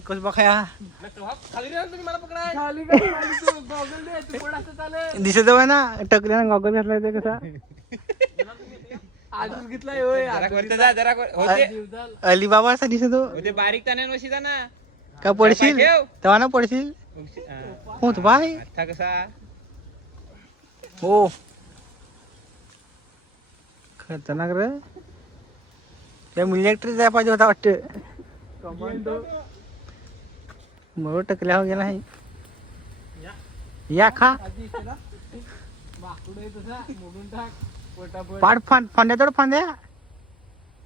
कसबा खाया दिसत होय ना टकल्या गॉगल घातलाय ते कसा अलिबाबा असा दिसत हो बारीक ताण्यांवशी ना का पडशील तेव्हा ना पडशील हो तो बाय कसा हो खतरनाक रे त्या मिलिटरी जाय पाहिजे होता वाटतं कमांडो बरोबर टकल्या हो गेला आहे या खा पाड फांद्या तर फांद्या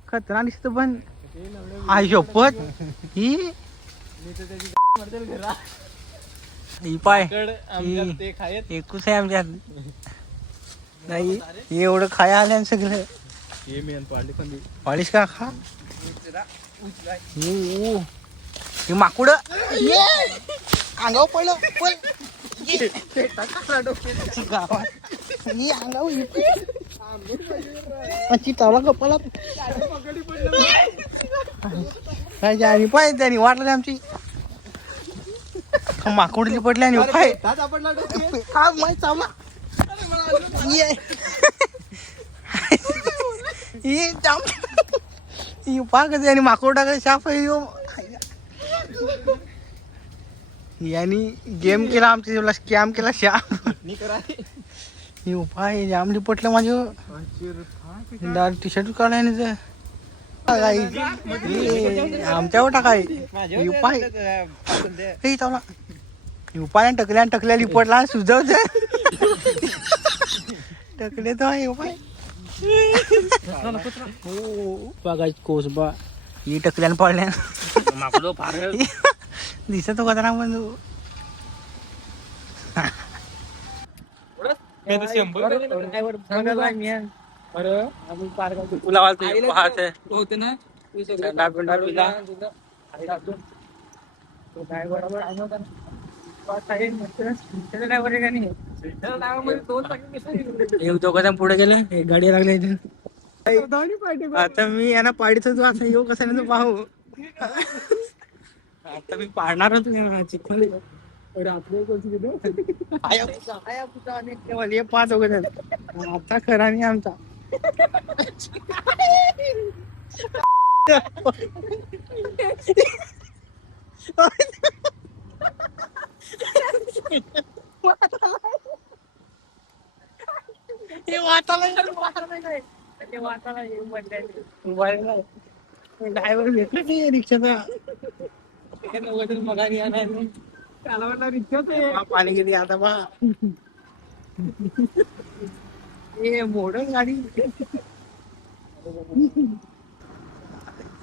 खतरनाक दिसत पण आई शपथ ही पाय एकूच आहे आमच्यात नाही एवढं खाया आल्या सगळं पाळीस का खा हे माकुड अंगावर पडलं चितावला कपाला काय पाय त्याने वाटलं आमची माकुडली पडली आणि पाय चावला पा कधी आणि माकोड टाकायला शाप यांनी गेम केला आमच्या स्कॅम केला शाप उपाय जामली पटलं माझं टी शर्ट काढाय आमच्यावर टाकाय उपाय चावला उपाय टकल्या टकल्या पडला सुजवत टकले तर उपाय हो बघायच कोसबा ही टकल्यान पडल्या दिसत होता ना पण पुढे गेले एक गाडी लागली आता मी यांना पाडीच येऊ कसा नाही पाहू आता मी पाडणार चिखली पाच वगैरे आता खरा नाही आमचा ड्रायव्हर भेटले नाही रिक्षाचा मगा त्याला वाटलं रिक्षाच पाणी गेली आता बा हे मॉडर्न गाडी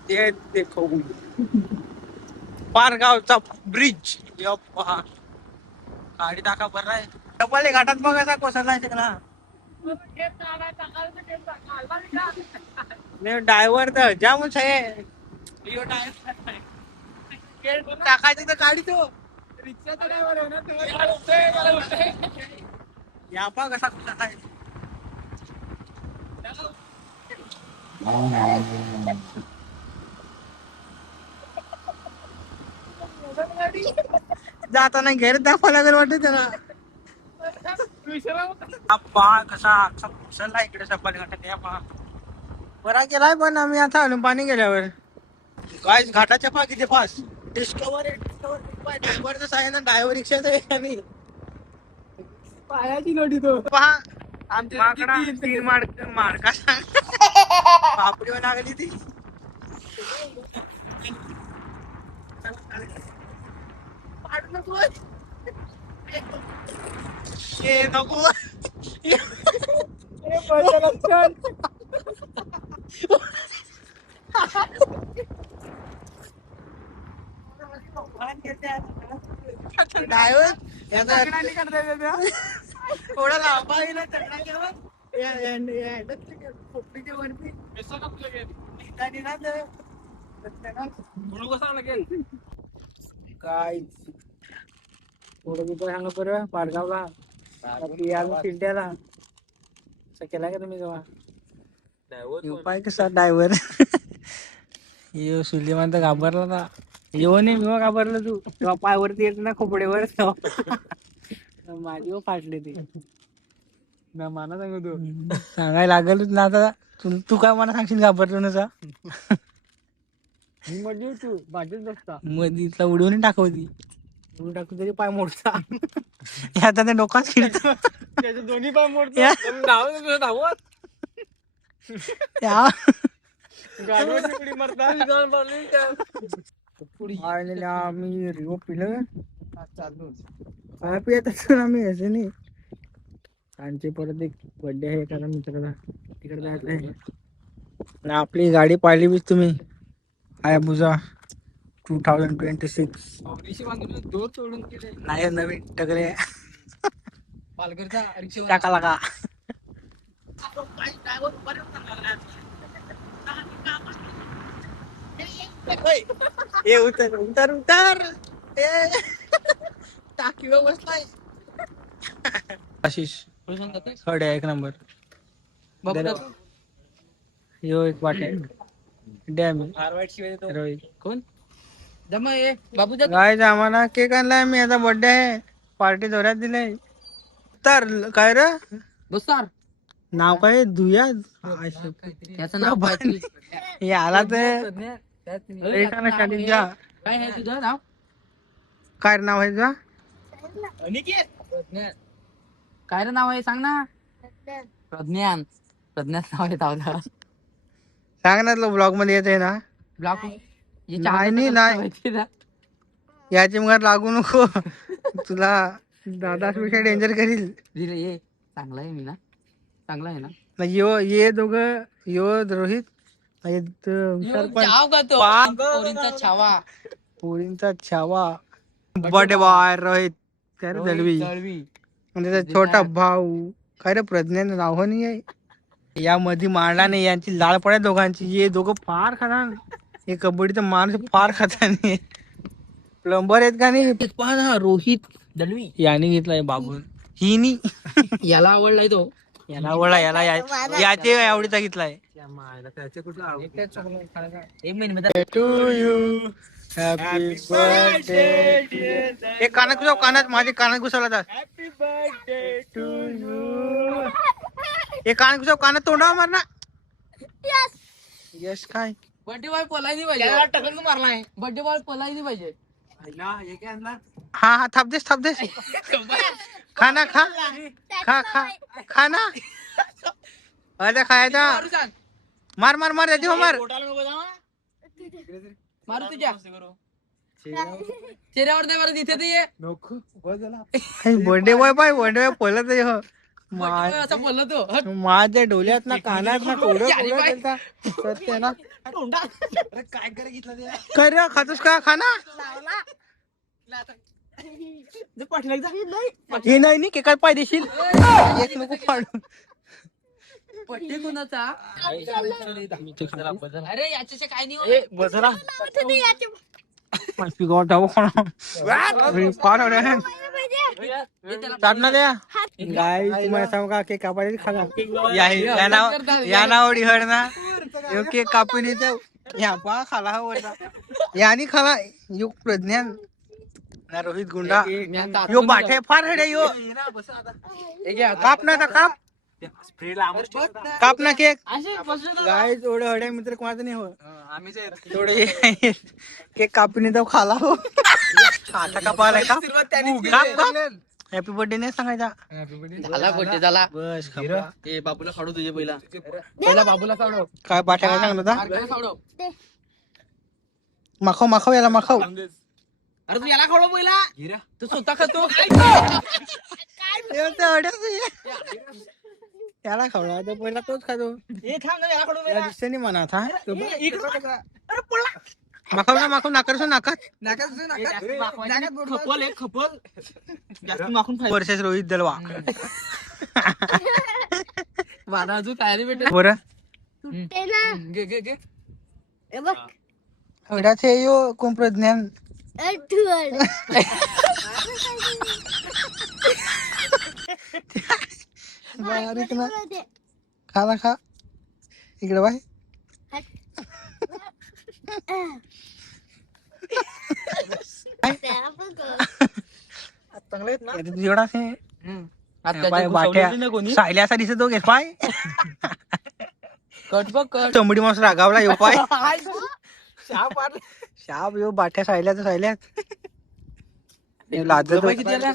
ते देखो पारगावचा ब्रिज गाडी टाका बरं आहे टपाले घाटात बघायचा कोसळला ना ड्रायव्हर तर जामच आहे टाकायचं तर गाडी तो रिक्षाचा ड्रायव्हर आहे ना या पा कसा टाकायचा जाताना घेर दाखवा लागेल वाटत त्याला पहा कसा कुसळला इकडे सपाट घाटात या पहा बरा केलाय पण आम्ही आता आणून पाणी गेल्यावर काय घाटाच्या पहा किती फास्ट डिस्कवर ड्रायव्हरच आहे ना ड्रायव्हर रिक्षाच आहे आणि पायाची नोटी तो पहा आमच्या तीन माडका पापडीवर लागली ती नको ड्रायव्हर थोडा लांबा गेला चढला पोपडीच्या वरती काय थोडं कुठं सांगा बरं पाडगावला शिंट्याला असं केला का तुम्ही जेव्हा उपाय कसा ड्रायव्हर यो सुलेमान तर घाबरला ना. येऊ नये मी घाबरलो तू तेव्हा पायवरती येत ना खोपडेवर माझी फाटले ते ना मला सांगतो सांगायला लागलच ना आता. तू काय मला सांगशील घाबरलो ना मध्ये तू भाजीच बसता मध्ये उडवून टाकवती उडून टाकून तरी पाय मोडता आता ते डोकाच खिळत त्याचे दोन्ही पाय मोडतो आम्ही रिओ पिलं काय पियत असतो आम्ही असे नाही. आमचे परत एक बर्थडे आहे एखादा मित्राचा तिकडे जायचं आहे. आपली गाडी पाहिली बी तुम्ही हायाबुझा 2026 नाही नवीन टगरे पालघरचा टाका लागा ए उतर उतर उतर टाकीवर बसलाय आशिष खडे एक नंबर यो एक वाटे डॅम कोण काय आम्हाला केक आणलाय मी आता बर्थडे आहे पार्टी जोरात दिलाय तर काय रे बसार नाव काय धुया त्याचं नाव हे आला तर काय आहे तुझं नाव काय नाव आहे तुझं काय रे नाव आहे सांग ना प्रज्ञान प्रज्ञान नाव आहे तावला सांग ना ब्लॉग मध्ये येते ना ब्लॉग नाही याची मग लागू नको तुला दादापेक्षा डेंजर करील ये चांगला आहे मी ना चांगला आहे ना यो ये दोघ यो रोहित पोरींचा छावा बर्थडे बॉय रोहित काय रे दलवी म्हणजे त्याचा छोटा भाऊ काय रे प्रज्ञान नाव नाही आहे यामध्ये मांडला नाही यांची लाळ पड्या दोघांची ये दोघं फार खाणार हे कबड्डीचा माणूस फार खाता नाही प्लंबर आहेत का नाही रोहित दलवी याने घेतलाय बाबून हिनी याला आवडलाय तो याला आवडला याला याचे आवडीचा घेतलाय एक कानात घुसव कानात माझे कानात घुसवला हॅपी बर्थडे टू यू एक कानात घुसव कानात तोंडावर मार ना यस काय बर्थडे बॉय पलाई नाही पाहिजे टकल मारलाय बर्थडे बॉय पलाई नाही पाहिजे हा हा थाप देस खाना खा खा खा खाना अरे खायचा मार मार मार याची हो मार मारू तुझ्या चेहऱ्यावर नाही मारत इथे ते birthday boy bye birthday boy पहिलं तर असं बोलला तो माझ्या डोल्यात ना कानात ना सत्य ना काय कर खातोस का खाना हे नाही की काय पाय देशील एक नको फाडू पट्टी कुणाचा अरे याच्याशी काय नाही बजरा गाय तुम्हाला सांगू का केक कापायची खाला या नावडी हड ना केक कापून येतो या पा खाला हवडा यानी खाला युग प्रज्ञान रोहित गुंडा यो बाठे फार हडे यो काप ना काप काप ना केक गाय थोडे हडे मित्र कोणाचं नाही हो थोडे केक कापून येतो खाला हो आता कापायला का हॅपी बर्थडे नाही सांगायचा झाला बर्थडे झाला बस ए बाबूला खाडू तुझे पहिला बाबूला खाडू काय बाठ्या काय सांगत होता माखव माखव याला माखव अरे तू याला खाडू पहिला तू स्वतः खातो याला खावला तो पहिला तोच खातो दिसते म्हणा था माखव ना माखव नाकर नाकात वर्षाच रोहित दलवा माझा अजून तयारी भेटेल बरं एवढाच यो कोण प्रज्ञान बारीक ना खाला खा इकडे बाय एवढा सायल्या असा दिसतो गे पाय चमडी माणूस रागावला येऊ पाय शाप येऊ बाट्या सायल्याच सायल्यात लाजत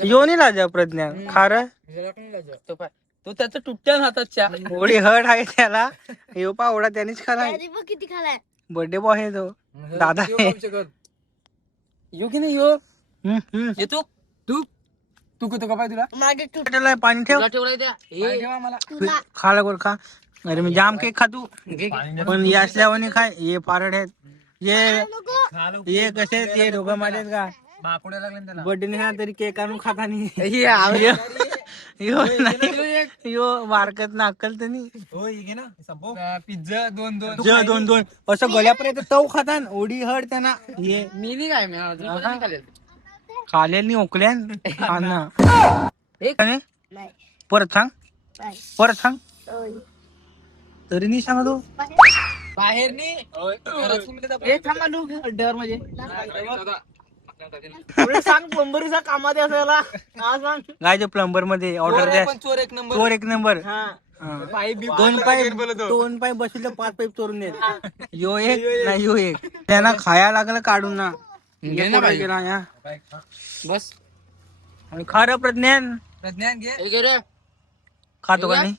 यो नाही लाजा प्रज्ञा खार तो त्याचा तुटत्या हाताच्या ओढी हट आहे त्याला येऊ पा ओढा त्यानेच खालाय किती खालाय बर्थडे बॉय आहे तो दादा यो की नाही यो येतो तू तू कुठं का पाय तुला माझे पाणी ठेव ठेवा मला खाला गोर खा अरे मी जाम केक खातू पण या असल्यावर खाय हे पारड आहेत ये कसे ते दोघं माझे का माकुड्या लागले त्याला बर्थडे नाही तरी केक आणून खाता नाही यो मार्केट ना अक्कल तर नाही पिझ्झा दोन दोन असं गळ्यापर्यंत तव खातान ओढी हड त्यांना हे मी नाही काय मी अजून पण नाही खालेल नाही ओकल्यान खाना नाही परत सांग नाही परत सांग तरी नाही सांग तू बाहेर अड्ड्यावर म्हणजे सांग प्लंबरचा कामात असायला गायचे प्लंबर मध्ये ऑर्डर द्या चोर एक नंबर दोन पाईप बसले तर 5 पाईप चोरून देत यो एक नाही यो एक त्यांना खाया लागलं काढून ना गेला या बस आणि खरं प्रज्ञान घे रे खातो का नाही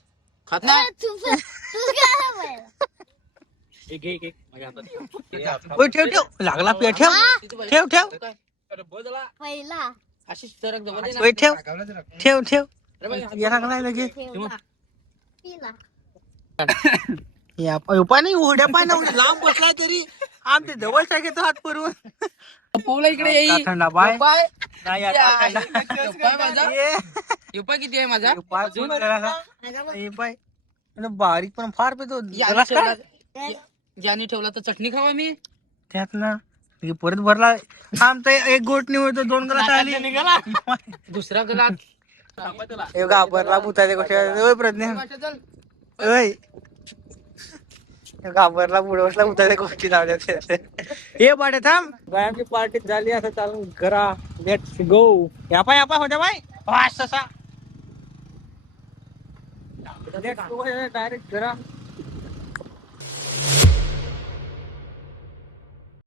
खात ना ओय, ठेव ठेव लागला पे ठेव ठेव ठेव पहिला अशी सरक ओय, ठेव ठेव ठेव या लागलाय लगेच पिला या उपाय नाही उड्या पाय ना लांब बसलाय तरी आमचे जवळ घेतो हात परून पोला इकडे येई थंडा पाय पाय नाही आता माझा युपाय किती आहे माझा पाय बारीक पण फार पेतो ज्याने ठेवला तर चटणी खावा मी त्यात ना परत भरला आमचा एक गोट नाही होतो 2 ग्लास आली दुसरा गलास घाबरला भूताच्या गोष्टी प्रज्ञा ओय घाबरला पुढे बसला भूताच्या गोष्टी लावल्या हे पाटे थांब गायमची पार्टी झाली असं चालू करा लेट्स गो या पाय होत्या बाय फास्ट असा डायरेक्ट करा